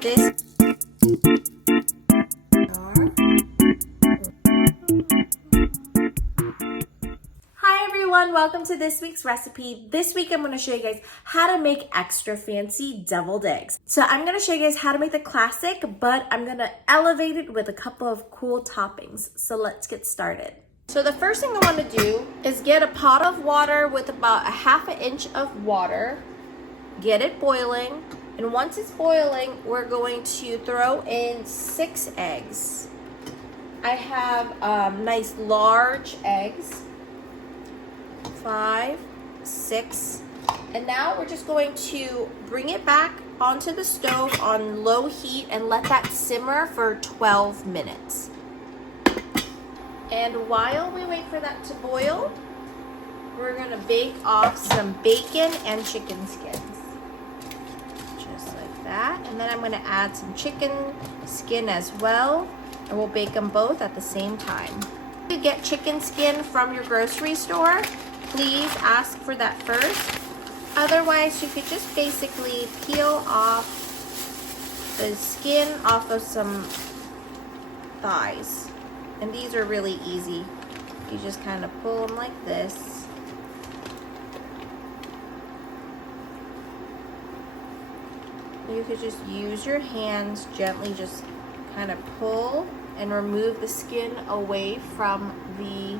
this. Hi everyone, welcome to this week's recipe. This week I'm going to show you guys how to make extra fancy deviled eggs. So I'm going to show you guys how to make the classic, but I'm going to elevate it with a couple of cool toppings. So let's get started. So the first thing I want to do is get a pot of water with about a ½ inch of water. Get it boiling, and once it's boiling, we're going to throw in 6 eggs. I have nice large eggs, 5, 6, and now we're just going to bring it back onto the stove on low heat and let that simmer for 12 minutes. And while we wait for that to boil, we're gonna bake off some bacon and chicken skins. Just like that. And then I'm gonna add some chicken skin as well, and we'll bake them both at the same time. If you get chicken skin from your grocery store, please ask for that first. Otherwise, you could just basically peel off the skin off of some thighs. And these are really easy. You just kind of pull them like this. You could just use your hands, gently just kind of pull and remove the skin away from the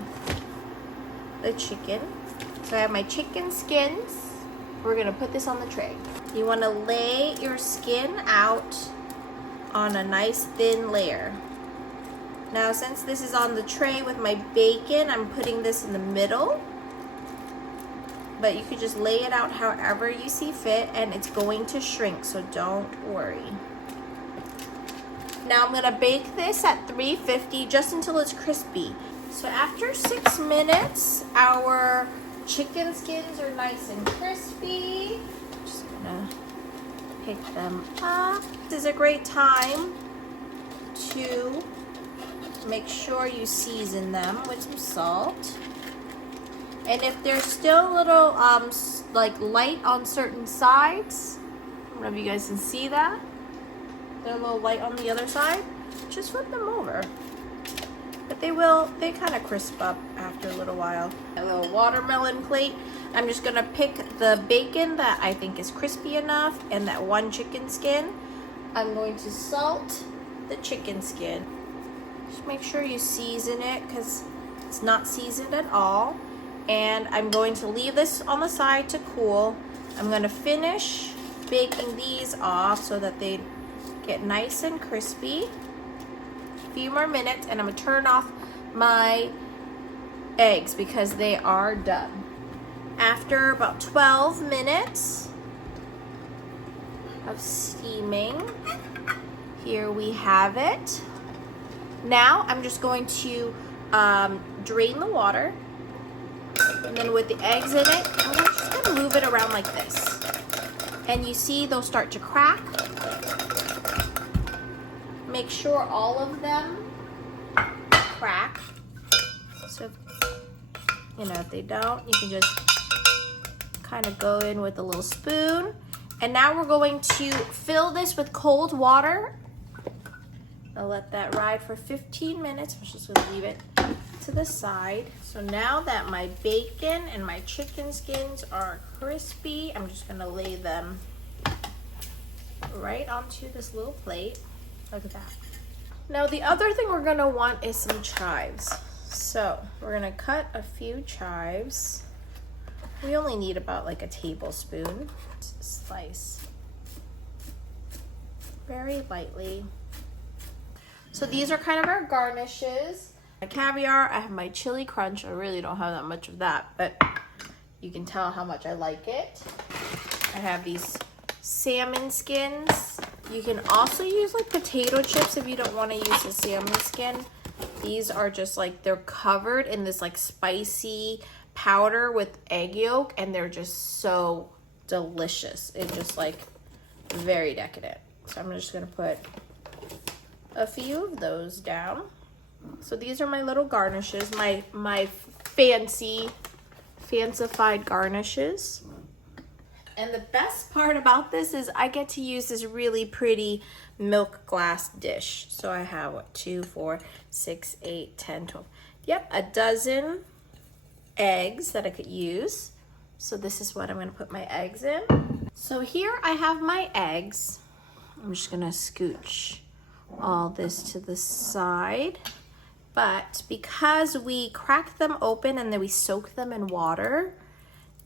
chicken. So I have my chicken skins. We're gonna put this on the tray. You wanna lay your skin out on a nice thin layer. Now, since this is on the tray with my bacon, I'm putting this in the middle. But you could just lay it out however you see fit, and it's going to shrink, so don't worry. Now I'm gonna bake this at 350 just until it's crispy. So after 6 minutes, our chicken skins are nice and crispy. Just gonna pick them up. This is a great time to make sure you season them with some salt. And if they're still a little like light on certain sides, I don't know if you guys can see that. They're a little light on the other side, just flip them over. But they kind of crisp up after a little while. A little watermelon plate. I'm just gonna pick the bacon that I think is crispy enough and that one chicken skin. I'm going to salt the chicken skin. Just make sure you season it because it's not seasoned at all. And I'm going to leave this on the side to cool. I'm going to finish baking these off so that they get nice and crispy. A few more minutes, and I'm going to turn off my eggs because they are done. After about 12 minutes of steaming, here we have it. Now I'm just going to drain the water, and then with the eggs in it, I'm just going to move it around like this. And you see they'll start to crack. Make sure all of them crack. So, if they don't, you can just kind of go in with a little spoon. And now we're going to fill this with cold water. I'll let that ride for 15 minutes. I'm just gonna leave it to the side. So now that my bacon and my chicken skins are crispy, I'm just gonna lay them right onto this little plate. Look at that. Now the other thing we're gonna want is some chives. So we're gonna cut a few chives. We only need about like a tablespoon. Slice very lightly. So these are kind of our garnishes. My caviar, I have my chili crunch. I really don't have that much of that, but you can tell how much I like it. I have these salmon skins. You can also use like potato chips if you don't want to use the salmon skin. These are just like, they're covered in this like spicy powder with egg yolk, and they're just so delicious. It's just like very decadent. So I'm just gonna put a few of those down. So these are my little garnishes, my fancified garnishes. And the best part about this is I get to use this really pretty milk glass dish. So I have, what, 2, 4, 6, 8, 10, 12. Yep, a dozen eggs that I could use. So this is what I'm gonna put my eggs in. So here I have my eggs. I'm just gonna scooch all this to the side. But because we crack them open and then we soak them in water,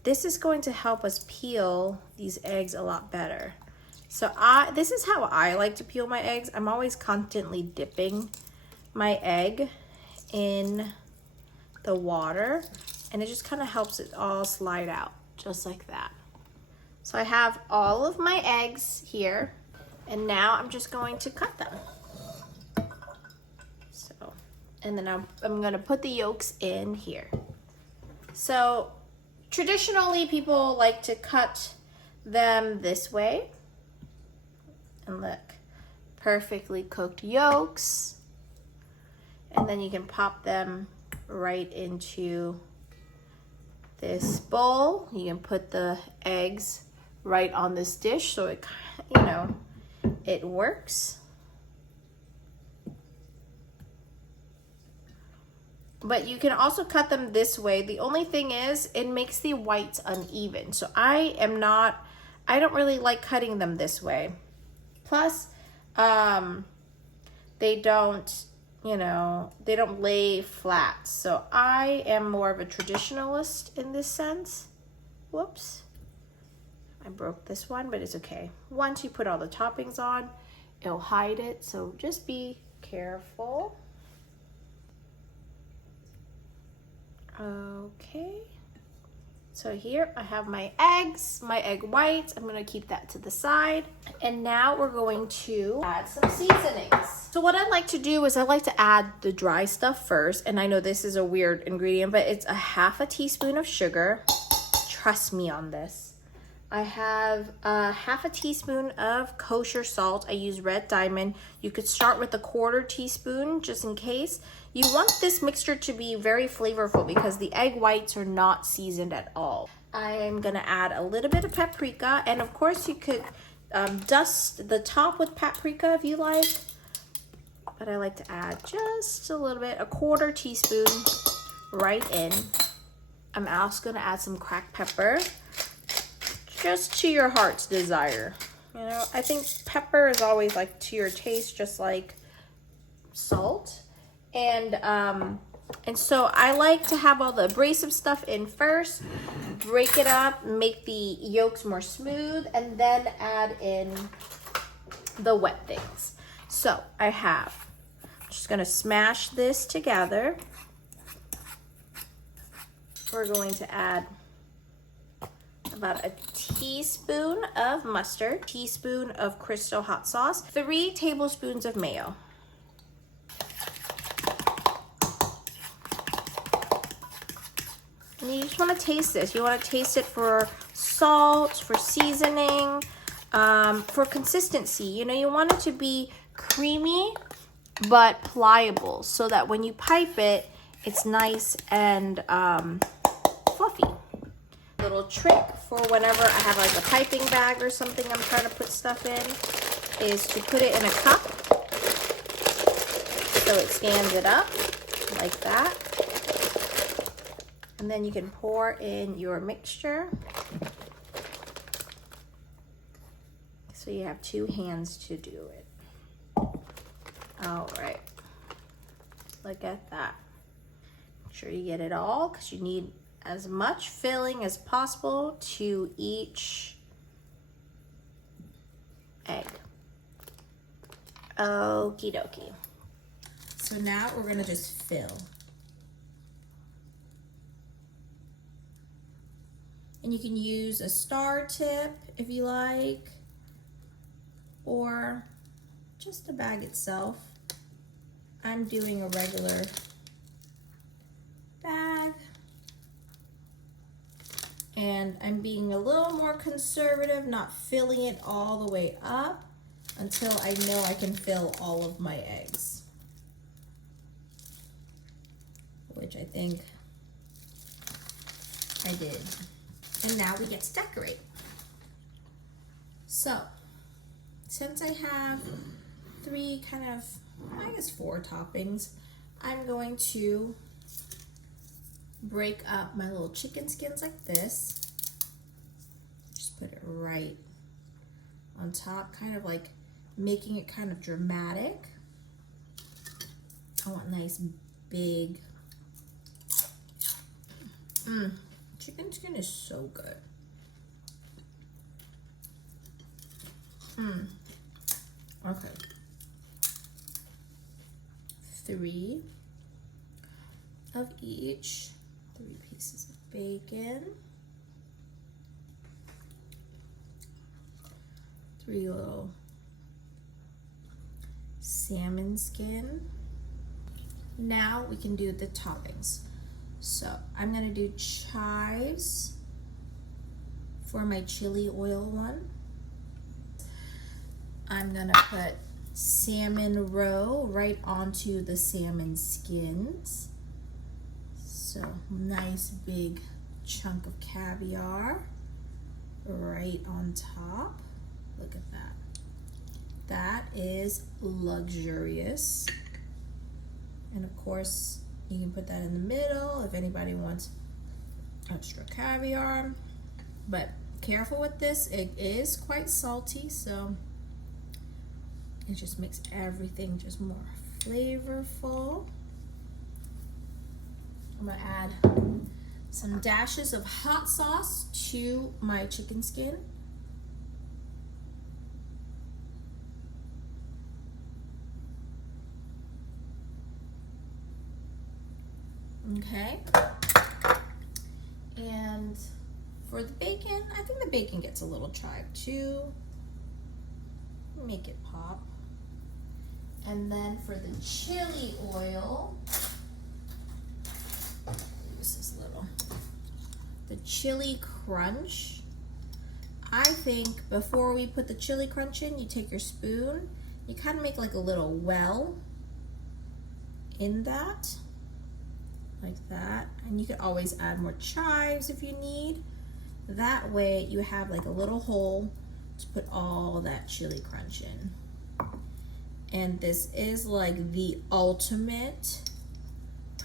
this is going to help us peel these eggs a lot better. So this is how I like to peel my eggs. I'm always constantly dipping my egg in the water, and it just kind of helps it all slide out, just like that. So I have all of my eggs here, and now I'm just going to cut them. So, and then I'm gonna put the yolks in here. So, traditionally, people like to cut them this way. And look, perfectly cooked yolks. And then you can pop them right into this bowl. You can put the eggs right on this dish so it, you know, it works. But you can also cut them this way. The only thing is it makes the whites uneven. So I don't really like cutting them this way. Plus, they don't, you know, they don't lay flat. So I am more of a traditionalist in this sense. Whoops. I broke this one, but it's okay. Once you put all the toppings on, it'll hide it. So just be careful. Okay, so here I have my eggs, my egg whites. I'm gonna keep that to the side. And now we're going to add some seasonings. So what I like to do is I like to add the dry stuff first. And I know this is a weird ingredient, but it's a ½ teaspoon of sugar. Trust me on this. I have a ½ teaspoon of kosher salt. I use Red Diamond. You could start with a ¼ teaspoon just in case. You want this mixture to be very flavorful because the egg whites are not seasoned at all. I am gonna add a little bit of paprika, and of course you could dust the top with paprika if you like, but I like to add just a little bit, a ¼ teaspoon right in. I'm also gonna add some cracked pepper, just to your heart's desire. You know, I think pepper is always like to your taste, just like salt. And so I like to have all the abrasive stuff in first, break it up, make the yolks more smooth, and then add in the wet things. So I'm just gonna smash this together. We're going to add about a teaspoon of mustard, teaspoon of Crystal hot sauce, 3 tablespoons of mayo. And you just want to taste this. You want to taste it for salt, for seasoning, for consistency. You know, you want it to be creamy but pliable so that when you pipe it, it's nice and fluffy. Little trick for whenever I have like a piping bag or something I'm trying to put stuff in is to put it in a cup so it stands it up like that. And then you can pour in your mixture. So you have 2 hands to do it. All right, look at that. Make sure you get it all because you need as much filling as possible to each egg. Okie dokie. So now we're gonna just fill. And you can use a star tip if you like, or just the bag itself. I'm doing a regular bag. And I'm being a little more conservative, not filling it all the way up until I know I can fill all of my eggs. Which I think I did. And now we get to decorate. So, since I have three kind of, I guess 4 toppings, I'm going to break up my little chicken skins like this. Just put it right on top, kind of like making it kind of dramatic. I want nice big, chicken skin is so good. Okay. 3 of each, 3 pieces of bacon, 3 little salmon skin. Now we can do the toppings. So I'm gonna do chives for my chili oil one. I'm gonna put salmon roe right onto the salmon skins. So nice big chunk of caviar right on top. Look at that. That is luxurious. And of course, you can put that in the middle if anybody wants extra caviar. But careful with this, it is quite salty, so it just makes everything just more flavorful. I'm gonna add some dashes of hot sauce to my chicken skin. Okay. And for the bacon, I think the bacon gets a little chive too. Make it pop. And then for the chili oil, use this little, the chili crunch. I think before we put the chili crunch in, you take your spoon, you kind of make like a little well in that, like that. And you can always add more chives if you need. That way you have like a little hole to put all that chili crunch in. And this is like the ultimate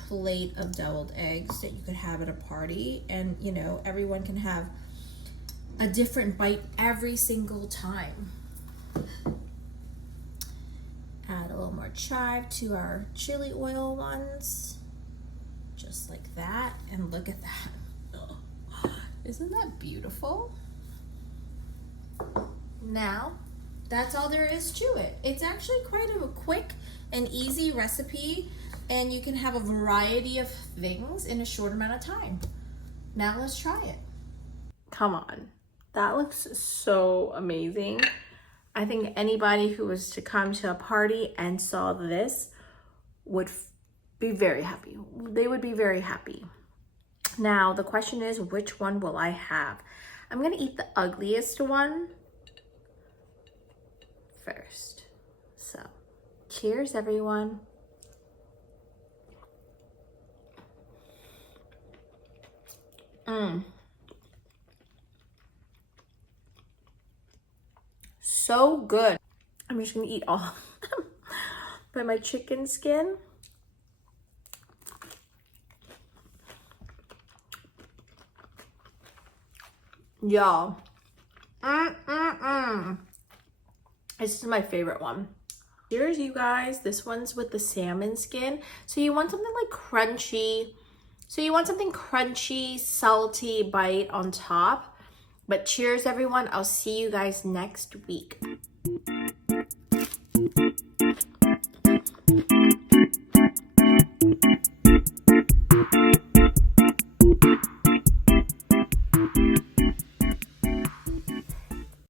plate of deviled eggs that you could have at a party, and you know, everyone can have a different bite every single time. Add a little more chive to our chili oil ones, just like that. And look at that. Oh, isn't that beautiful? Now, that's all there is to it. It's actually quite a quick and easy recipe, and you can have a variety of things in a short amount of time. Now let's try it. Come on, that looks so amazing. I think anybody who was to come to a party and saw this would be very happy. They would be very happy. Now, the question is, which one will I have? I'm gonna eat the ugliest one first. So, cheers everyone. So good. I'm just gonna eat all of them. But my chicken skin, y'all, this is my favorite one. Here's you guys. This one's with the salmon skin. So you want something like crunchy. So you want something crunchy, salty bite on top. But cheers everyone. I'll see you guys next week.